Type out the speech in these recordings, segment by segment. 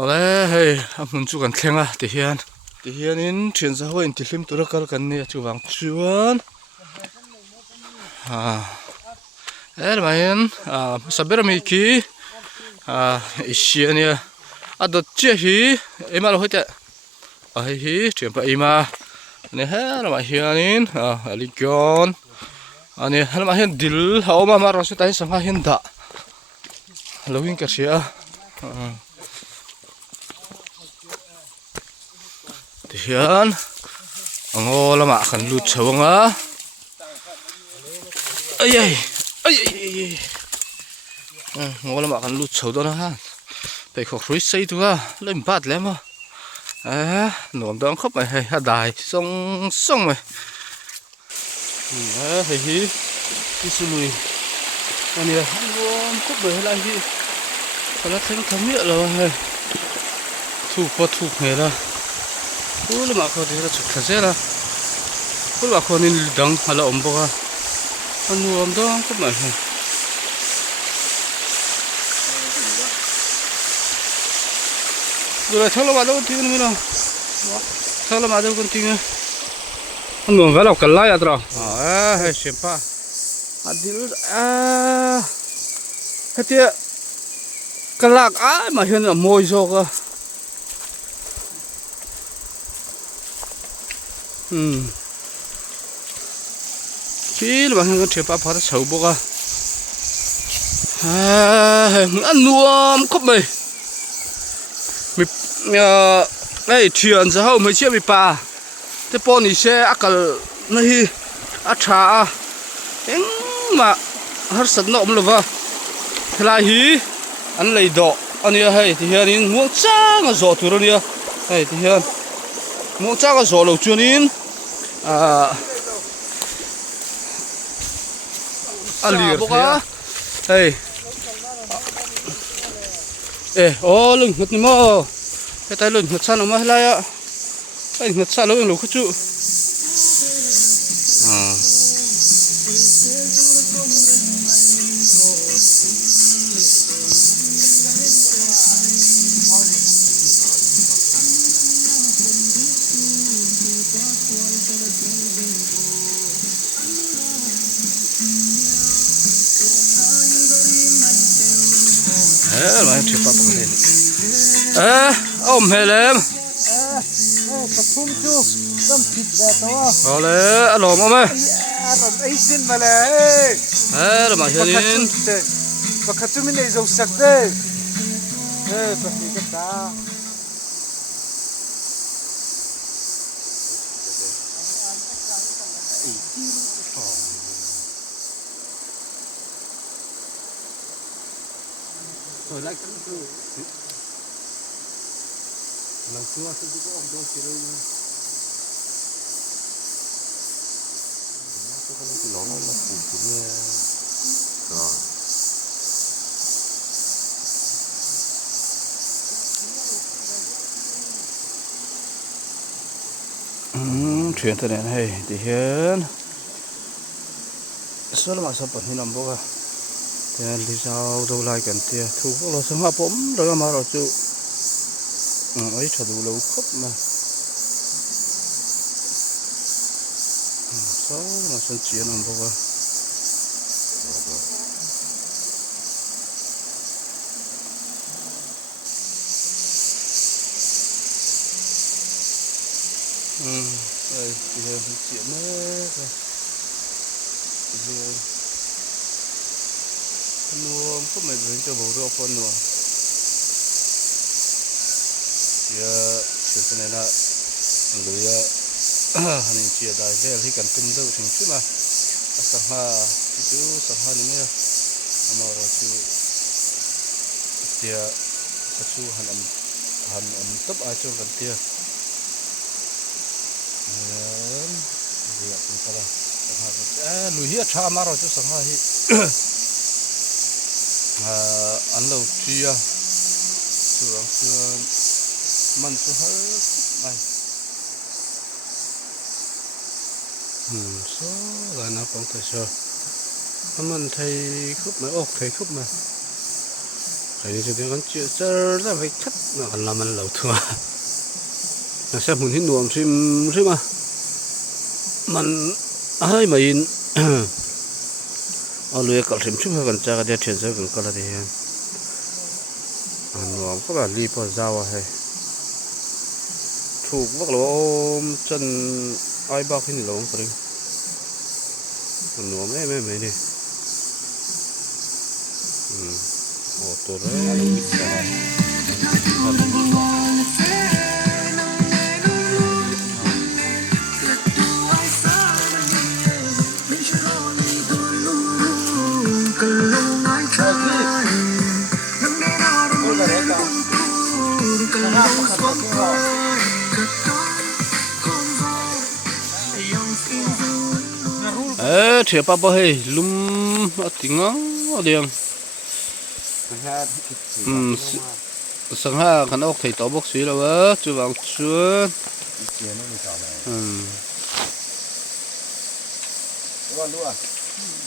ole hei amun chu kan thlenga ti hian in thian za ho in ti hlim tura kal kan ni chuwang chuan main saber mi ki isiania adot che hi emal hoite hi thiam pa ima ne ha ma hianin alikon ani halma hian dil haoma ma ro se tai sanga hian da loving ka sia hian ango lama kan lut chawanga ai ango lama kan lut chaw dona ha tai khok rui sei tuwa lem bat lema nom dong khop mai hai ha dai song mai hei hi isului ani nom khop mai lai hi kala theng thamia lo hai thu mera ul ma ko dera chuk khazera ul ma ko nin dang hala omboga anu om dong khop mai hai rồi thằng nó đâu tiếng nữa thằng nó đâu con tiếng anh muốn vào cái lai à trò hay xem pa đi cái tiệt cái lạc mà hiện là mồi rồi cơ khi là bạn xem pa phá nó xấu bốc ăn nuông cúp mày đây chuyện giờ hậu mới chia bị pa thế bọn này xe akal này acha em mà hết sẵn nộm rồi vợ thế là hi anh lấy độ anh ấy hay thì hiện in muốn trang ở giỏ thôi rồi hay thì hiện muốn trang ở giỏ lâu chuyên in liệt thế ô lưng ngất ni mò cái tay lưng ngất san mà lại á cái ngất san lưng lục chú lại chụp bắt lên ôm helem Patum chu kam thịt bè to rồi alo mà mày ron ai sin mala rồi mà hiện pakhatum nei zo sak de pakhi ka ta rồi lại cái thứ lần xưa tôi có ông tôi chỉ đây tôi có cái lỗ nó phủ kín rồi chuyện thế này hay thì hiện số là mà sao bận như nằm bốc à thì đi sao đâu lại cần tiền thu có lo sống hấp bấm rồi mà rồi chú ấy cho đủ lâu khóc mà sao mà sân chiến nằm bốc à đây thì hiện chiến đấy nuông có mấy người cho bố đồ con nuông giờ chuyện này là lưới hành chia đại về thì cần tin đâu thì chứ mà sang ha chứ sang ha này mà rồi chứ tia chú hành tấp ai cho gần tia việc chúng ta là sang ha lưới hiết cha mà rồi chứ sang ha ăn lâu chia thường xuyên mình sẽ hết này số là nó còn tại sao mình thấy khúc mà ốc thấy khúc mà cái này thì con chưa chơi ra phải cắt nó còn làm ăn lâu thua nó sẽ muốn hít nuông sim mà mình hơi mà in ở lưới cọt sim chút còn cha cái đĩa chuyển giờ còn có là gì nuông có là li po dao hay thuộc bắt lỗ chân ai bao khi lỗ phải còn nuông mấy đi ô tô đấy thiệp bao hay lum tiếng ở đường sang ha khăn ốc thầy tổ bốc xí là vợ chú vàng chuột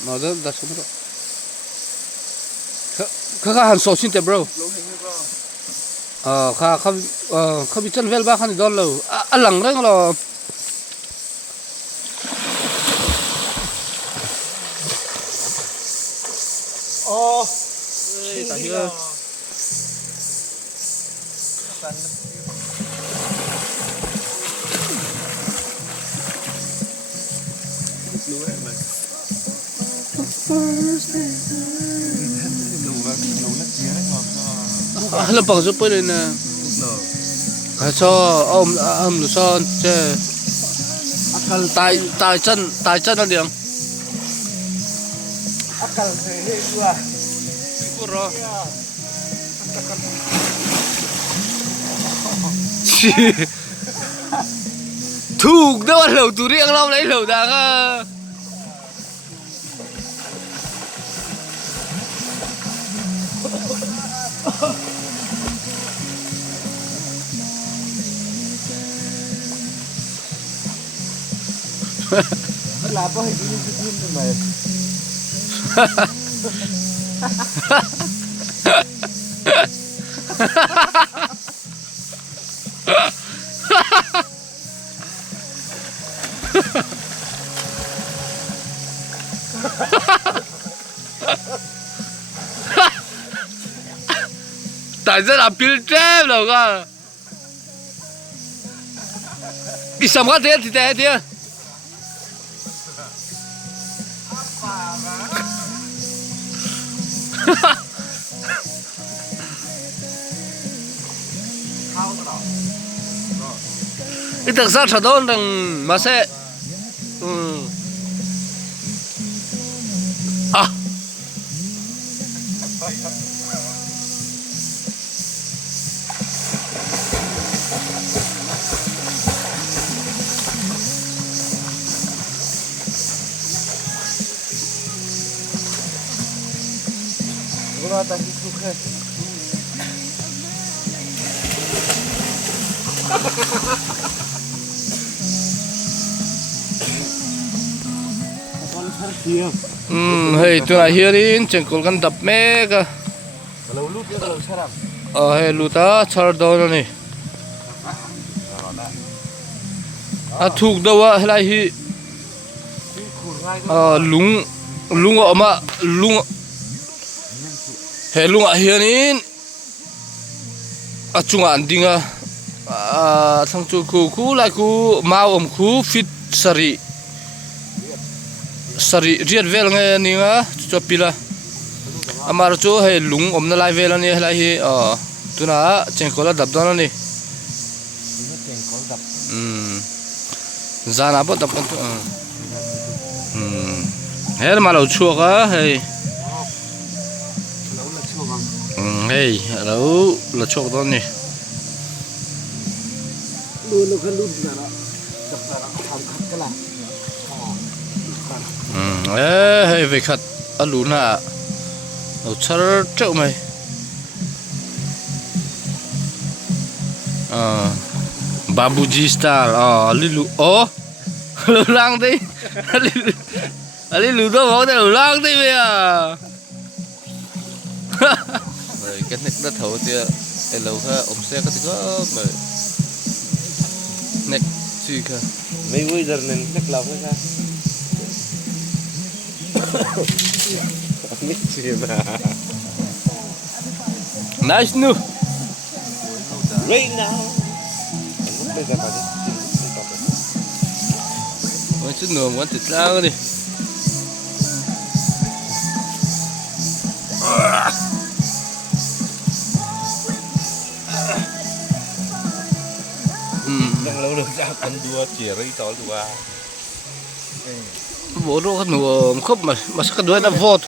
mà đó đặt xuống đó khá hẳn sổ xin tệp bro khá bị chân vel ba khăn đón lâu lằng đấy là tại here làm bằng giúp bên này cho ông son chơi tài chân nó điểm thuộc đâu ăn lẩu tủ riêng lâu lấy lẩu đáng à là có hình như phim này tại sao làm pin treo đâu cơ đi xem cái thế thì thế cái thực ra thật đó đừng mà sẽ hey tu lah hirin cengkol kan dap mega kalau lu dia kalau sarang hey luta char daw ni thuk dawa helai hi lung ama lung he lung hianin achunga andinga thang chu khu lai khu mau khu fit sari riat vel nge ninga chopila amar chu he lung omna lai vel ani helai hi tuna chengkola dap don ani zana bo dap kan tu her malo chuka hey hey lo la chok don ni lu kan lu na tham khát cái là hey về khát lú na đầu char trâu mày Babuji style lilu lulu lang đi lilu đó có thể lulu lang đi bây giờ cái này đất thấu thì cái lâu ha ông xe cái thứ mà này gì cả mấy vui giờ nên chắc lâu quá sao biết gì mà nice nu right now bây giờ phải mình chút nữa muốn thịt lao đi đang lâu được ra con đua chỉ rồi tao đua bố nó nuông khóc mà sao cái đuôi nó vọt